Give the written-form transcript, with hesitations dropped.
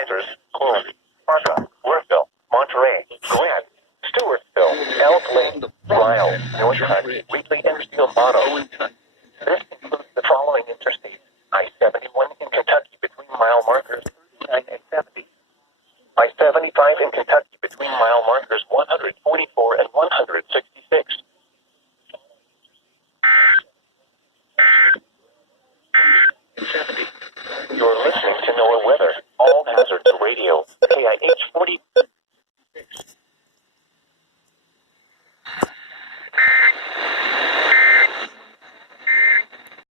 Sanders, Clovis, Sparta, Worthville, Monterey, Grant, Stewartsville, Elk Lake, Ryle, Northcutt, Wheatley, and Steel Bottom. This includes the following interstates: I-71 in Kentucky between mile markers 39 and 70. I-75 in Kentucky between mile markers 144 and 166. You're listening to NOAA Weather, All Hazards Radio.